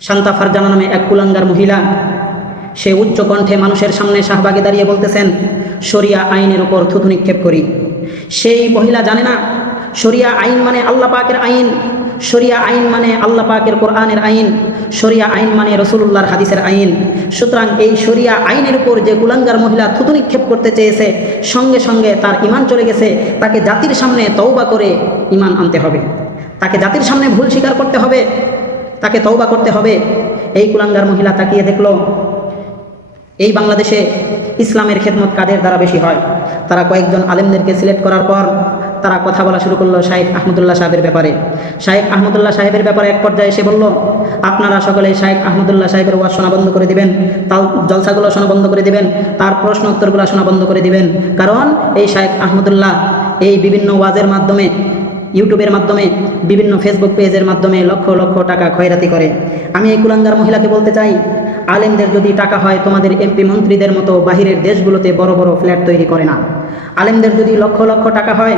শান্তা ফারজানা নামে এক কুলাঙ্গার মহিলা, সে উচ্চ কণ্ঠে মানুষের সামনে শাহবাগে দাঁড়িয়ে বলতেছেন, শরিয়া আইনের উপর থুতু নিক্ষেপ করি। সেই মহিলা জানে না শরিয়া আইন মানে আল্লাহ পাকের আইন, শরিয়া আইন মানে আল্লাহ পাকের কোরআনের আইন, শরিয়া আইন মানে রসুলুল্লাহর হাদিসের আইন। সুতরাং এই শরিয়া আইনের উপর যে কুলাঙ্গার মহিলা থুতু নিক্ষেপ করতে চেয়েছে, সঙ্গে সঙ্গে তার ঈমান চলে গেছে। তাকে জাতির সামনে তওবা করে ঈমান আনতে হবে, তাকে জাতির সামনে ভুল স্বীকার করতে হবে, তাকে তওবা করতে হবে। এই কুলাঙ্গার মহিলা তাকিয়ে দেখলো, এই বাংলাদেশে ইসলামের খেদমত কাদের দ্বারা বেশি হয়। তারা কয়েকজন আলেমদেরকে সিলেক্ট করার পর তারা কথা বলা শুরু করলো শাইখ আহমদুল্লাহ সাহেবের ব্যাপারে। শাইখ আহমদুল্লাহ সাহেবের ব্যাপারে এক পর্যায়ে এসে বলল, আপনারা সকলে শাইখ আহমদুল্লাহ সাহেবের ওয়াজ শোনা বন্ধ করে দিবেন, তাও জলসাগুলো শোনা বন্ধ করে দিবেন, তার প্রশ্ন উত্তরগুলো শোনা বন্ধ করে দিবেন। কারণ এই শাইখ আহমদুল্লাহ এই বিভিন্ন ওয়াজের মাধ্যমে, ইউটিউবের মাধ্যমে, বিভিন্ন ফেসবুক পেজের মাধ্যমে লক্ষ লক্ষ টাকা খয়রাতি করে। আমি এই কুলাঙ্গার মহিলাকে বলতে চাই, আলেমদের যদি টাকা হয় তোমাদের এমপি মন্ত্রীদের মতো বাহিরের দেশগুলোতে বড় বড় ফ্ল্যাট তৈরি করে না। আলেমদের যদি লক্ষ লক্ষ টাকা হয়,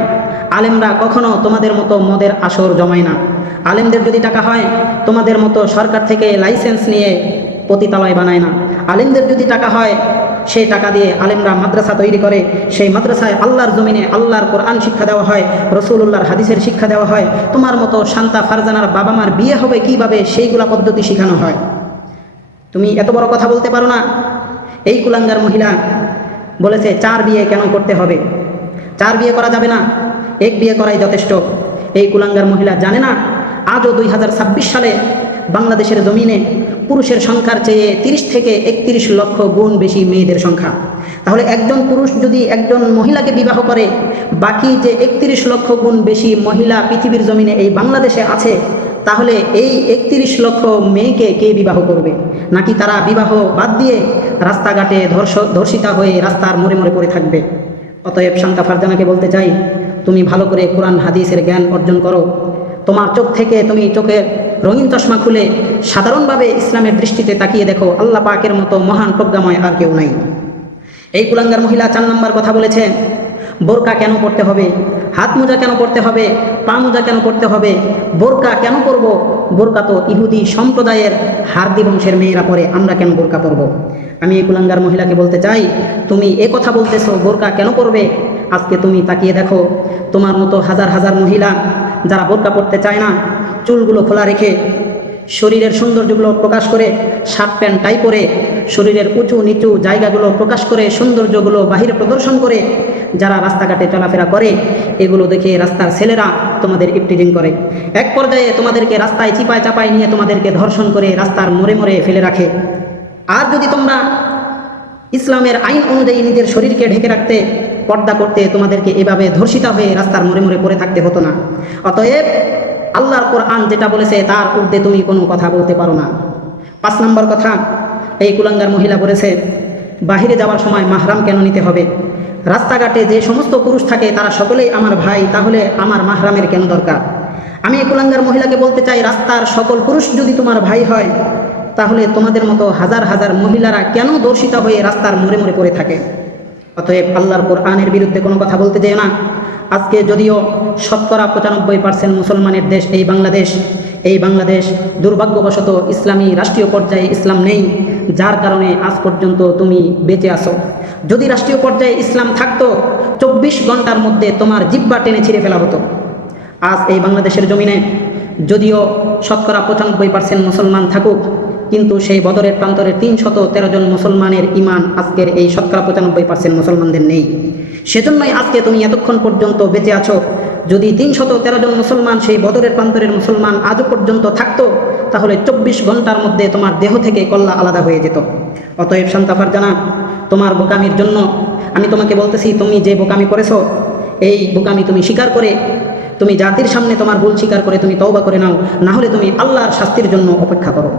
আলেমরা কখনো তোমাদের মতো মদের আসর জমায় না। আলেমদের যদি টাকা হয়, তোমাদের মতো সরকার থেকে লাইসেন্স নিয়ে পতিতালয় বানায় না। আলেমদের যদি টাকা হয়, সেই টাকা দিয়ে আলেমরা মাদ্রাসা তৈরি করে, সেই মাদ্রাসায় আল্লাহর জমিনে আল্লাহর কোরআন শিক্ষা দেওয়া হয়, রসুলুল্লাহর হাদিসের শিক্ষা দেওয়া হয়। তোমার মতো শান্তা ফারজানার বাবা মার বিয়ে হবে কিভাবে, সেইগুলা পদ্ধতি শেখানো হয়। তুমি এত বড় কথা বলতে পারো না। এই কুলাঙ্গার মহিলা বলেছে 4 বিয়ে কেন করতে হবে, 4 বিয়ে করা যাবে না, 1 বিয়ে করাই যথেষ্ট। এই কুলাঙ্গার মহিলা জানে না আজও 2026 সালে বাংলাদেশের জমিনে পুরুষের সংখ্যার চেয়ে 30 থেকে 31 লক্ষ গুণ বেশি মেয়েদের সংখ্যা। তাহলে একজন পুরুষ যদি একজন মহিলাকে বিবাহ করে, বাকি যে 31 লক্ষ গুণ বেশি মহিলা পৃথিবীর জমিনে এই বাংলাদেশে আছে, তাহলে এই 31 লক্ষ মেয়েকে কে বিবাহ করবে? নাকি তারা বিবাহ বাদ দিয়ে রাস্তাঘাটে ধর্ষিতা হয়ে রাস্তার মোড়ে মোড়ে পড়ে থাকবে? অতএব শান্তা ফারজানাকে বলতে চাই, তুমি ভালো করে কোরআন হাদিসের জ্ঞান অর্জন করো। তোমার চোখ থেকে তুমি চোখের রঙিন চশমা খুলে সাধারণভাবে ইসলামের দৃষ্টিতে তাকিয়ে দেখো, আল্লাহ পাকের মতো মহান প্রজ্ঞাময় আর কেউ নাই। এই কুলাঙ্গার মহিলা 4 নম্বর কথা বলেছে, বোরকা কেন পড়তে হবে, হাত মোজা কেন পড়তে হবে, পা মোজা কেন পড়তে হবে, বোরকা কেন পরব? বোরকা তো ইহুদি সম্প্রদায়ের হারদি বংশের মেয়েরা পরে, আমরা কেন বোরকা পরব? আমি এই কুলাঙ্গার মহিলাকে বলতে চাই, তুমি এ কথা বলতেছো বোরকা কেন পরবে? আজকে তুমি তাকিয়ে দেখো, তোমার মতো হাজার হাজার মহিলা যারা বোরকা পরতে চায় না, চুলগুলো খোলা রেখে শরীরের সৌন্দর্যগুলো প্রকাশ করে, শার্ট প্যান্ট টাই পরে শরীরের উঁচু নিচু জায়গাগুলো প্রকাশ করে, সৌন্দর্যগুলো বাহিরে প্রদর্শন করে যারা রাস্তাঘাটে চলাফেরা করে, এগুলো দেখে রাস্তার ছেলেরা তোমাদের ইফটিজিং করে। এক পর্যায়ে তোমাদেরকে রাস্তায় চিপায় চাপায় নিয়ে তোমাদেরকে ধর্ষণ করে রাস্তার মোড়ে মোড়ে ফেলে রাখে। আর যদি তোমরা ইসলামের আইন অনুযায়ী নিজের শরীরকে ঢেকে রাখতে, পর্দা করতে, তোমাদেরকে এভাবে ধর্ষিতা হয়ে রাস্তার মোড়ে মোড়ে পড়ে থাকতে হতো না। অতএব আল্লাহর কোরআন যেটা বলেছে তার ঊর্ধ্বে তুমি কোনো কথা বলতে পারো না। 5 নম্বর কথা, এই কুলাঙ্গার মহিলা বলেছে, বাহিরে যাওয়ার সময় মাহরাম কেন নিতে হবে? রাস্তাঘাটে যে সমস্ত পুরুষ থাকে তারা সকলেই আমার ভাই, তাহলে আমার মাহরামের কেন দরকার? আমি এই কুলাঙ্গার মহিলাকে বলতে চাই, রাস্তার সকল পুরুষ যদি তোমার ভাই হয়, তাহলে তোমাদের মতো হাজার হাজার মহিলারা কেন দর্শিতা হয়ে রাস্তার মোড়ে মোড়ে পড়ে থাকে? অতএব আল্লাহর কোরআনের বিরুদ্ধে কোনো কথা বলতে যেও না। আজকে যদিও 95% মুসলমানের দেশ এই বাংলাদেশ দুর্ভাগ্যবশত ইসলামী রাষ্ট্রীয় পর্যায়ে ইসলাম নেই, যার কারণে আজ পর্যন্ত তুমি বেঁচে আসো। যদি রাষ্ট্রীয় পর্যায়ে ইসলাম থাকতো, 24 ঘন্টার মধ্যে তোমার জিহ্বা টেনে ছিঁড়ে ফেলা হতো। আজ এই বাংলাদেশের জমিনে যদিও 95% মুসলমান থাকুক, কিন্তু সেই বদরের প্রান্তরের 313 জন মুসলমানের ঈমান আজকের এই 95% মুসলমানদের নেই। সেজন্যই আজকে তুমি এতক্ষণ পর্যন্ত বেঁচে আছো। যদি 313 জন মুসলমান সেই বদরের প্রান্তরের মুসলমান আজও পর্যন্ত থাকতো, তাহলে 24 ঘন্টার মধ্যে তোমার দেহ থেকে কল্লা আলাদা হয়ে যেত। অতএব শান্তা ফারজানা, তোমার বোকামির জন্য আমি তোমাকে বলতেছি, তুমি যে বোকামি করেছো, এই বোকামি তুমি স্বীকার করে, তুমি জাতির সামনে তোমার ভুল স্বীকার করে তুমি তওবা করে নাও, না হলে তুমি আল্লাহর শাস্তির জন্য অপেক্ষা করো।